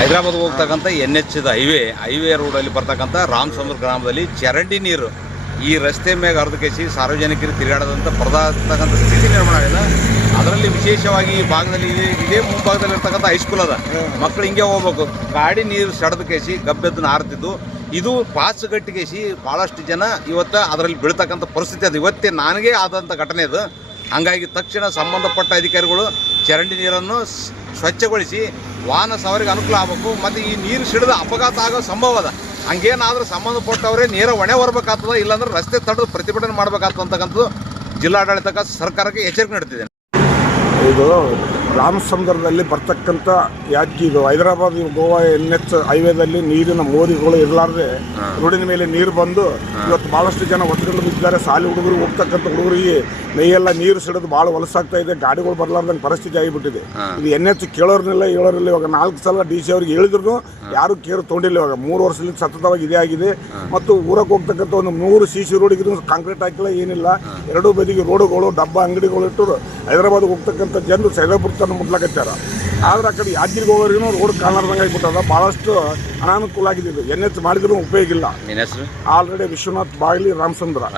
ಹೈದರಾಬಾದ್ ಹೋಗ್ತಕ್ಕಂಥ NH highway ರೋಡಲ್ಲಿ ಬರ್ತಕ್ಕಂಥ ರಾಮಸಂದ್ರ ಗ್ರಾಮದಲ್ಲಿ ಚರಂಡಿ ನೀರು ಈ ರಸ್ತೆ ಮೇಲೆ ಹರಿದುಕೇಸಿ ಸಾರ್ವಜನಿಕರು ತಿರುಗಾಡದಂಥ ಪರದಾಡ್ತಕ್ಕಂಥ ಸ್ಥಿತಿ ನಿರ್ಮಾಣ ಆಗಿದೆ. ಅದರಲ್ಲಿ ವಿಶೇಷವಾಗಿ ಈ ಭಾಗದಲ್ಲಿ ಇದೇ ಮುಂಭಾಗದಲ್ಲಿ ಇರ್ತಕ್ಕಂಥ ಹೈಸ್ಕೂಲ್ ಅದ. ಮಕ್ಕಳು ಹಿಂಗೆ ಹೋಗ್ಬೇಕು, ಗಾಡಿ ನೀರು ಸೆಳೆದುಕೇಸಿ ಗಬ್ಬೆದ್ದು ನಾರ್ತಿದ್ದು. ಇದು ಪಾಸ್ ಗಟ್ಟಿಗೇಸಿ ಭಾಳಷ್ಟು ಜನ ಇವತ್ತು ಅದರಲ್ಲಿ ಬೀಳ್ತಕ್ಕಂಥ ಪರಿಸ್ಥಿತಿ ಅದು. ಇವತ್ತೇ ನನಗೇ ಆದಂಥ ಘಟನೆ ಅದು. ಹಾಗಾಗಿ ತಕ್ಷಣ ಸಂಬಂಧಪಟ್ಟ ಅಧಿಕಾರಿಗಳು ಚರಂಡಿ ನೀರನ್ನು ಸ್ವಚ್ಛಗೊಳಿಸಿ ವಾಹನ ಸವಾರಿಗೆ ಅನುಕೂಲ ಆಗಬೇಕು. ಮತ್ತು ಈ ನೀರು ಸಿಡಿದು ಅಪಘಾತ ಆಗೋ ಸಂಭವ ಅದ. ಹಂಗೇನಾದರೂ ಸಂಬಂಧಪಟ್ಟವರೇ ನೇರ ಹೊಣೆ ಹೊರಬೇಕಾಗ್ತದೆ, ಇಲ್ಲಾಂದ್ರೆ ರಸ್ತೆ ತಡೆದು ಪ್ರತಿಭಟನೆ ಮಾಡಬೇಕಾಗ್ತಕ್ಕಂಥದ್ದು ಜಿಲ್ಲಾಡಳಿತಕ್ಕೆ ಸರ್ಕಾರಕ್ಕೆ ಎಚ್ಚರಿಕೆ ನೀಡ್ತಿದೆ. ಇದು ರಾಮಸಂದ್ರದಲ್ಲಿ ಬರ್ತಕ್ಕಂಥ ಯಾಜ್ಞಿ ಇದು ಹೈದರಾಬಾದ್ ಗೋವಾ NH ಹೈವೇದಲ್ಲಿ ನೀರಿನ ಮೋರಿಗಳು ಇರಲಾರ್ದೆ ರೋಡಿನ ಮೇಲೆ ನೀರು ಬಂದು ಇವತ್ತು ಭಾಳಷ್ಟು ಜನ ಒತ್ತಡಗಳು ಬಿದ್ದಿದ್ದಾರೆ. ಶಾಲೆ ಹುಡುಗರು ಹೋಗ್ತಕ್ಕಂಥ ಹುಡುಗರಿಗೆ ಮೈಯೆಲ್ಲ ನೀರು ಸಿಡಿದು ಭಾಳ ಹೊಲಸಾಗ್ತಾ ಇದೆ. ಗಾಡಿಗಳು ಬರಲಾರ್ದಂಗೆ ಪರಿಸ್ಥಿತಿ ಆಗಿಬಿಟ್ಟಿದೆ. ಇದು NH ಕೇಳೋರ್ನಿಲ್ಲ ಹೇಳೋರಿಲ್ಲ. ಇವಾಗ 4 ಸಲ DC ಅವ್ರಿಗೆ ಹೇಳಿದ್ರು ಯಾರು ಕೇರು ತೊಗೊಂಡಿಲ್ಲ. ಇವಾಗ 3 ವರ್ಷದಿಂದ ಸತತವಾಗಿ ಇದೇ ಆಗಿದೆ. ಮತ್ತು ಊರಕ್ಕೆ ಹೋಗ್ತಕ್ಕಂಥ ಒಂದು 100 CC ರೋಡಿಗೆ ಕಾಂಕ್ರೀಟ್ ಹಾಕಿಲ್ಲ, ಏನಿಲ್ಲ. ಎರಡೂ ಬದಿಗೆ ರೋಡುಗಳು ಡಬ್ಬ ಅಂಗಡಿಗಳು ಇಟ್ಟು ಹೈದರಾಬಾದ್ಗೆ ಹೋಗ್ತಕ್ಕಂಥ ಜನರು ಸೈದಾಪುರ ತನಕ ಮುಟ್ಲಾಕತ್ತಾರ. ಆದ್ರೆ ಆ ಕಡೆ ಯಾದಗಿರಿಗೆ ಹೋಗೋರಿಗೂ ರೋಡ್ ಕಾಣಾರ್ದಂಗೆ ಆಗಿಬಿಟ್ಟದ. ಭಾಳಷ್ಟು ಅನಾನುಕೂಲ ಆಗಿದೆ. ಇದು NH ಮಾಡಿದ್ರೂ ಉಪಯೋಗ ಇಲ್ಲ. ನಿನ್ನ ಹೆಸರು? ಆಲ್ರೆಡಿ ವಿಶ್ವನಾಥ್ ಬಾಗ್ಲಿ ರಾಮಚಂದ್ರ.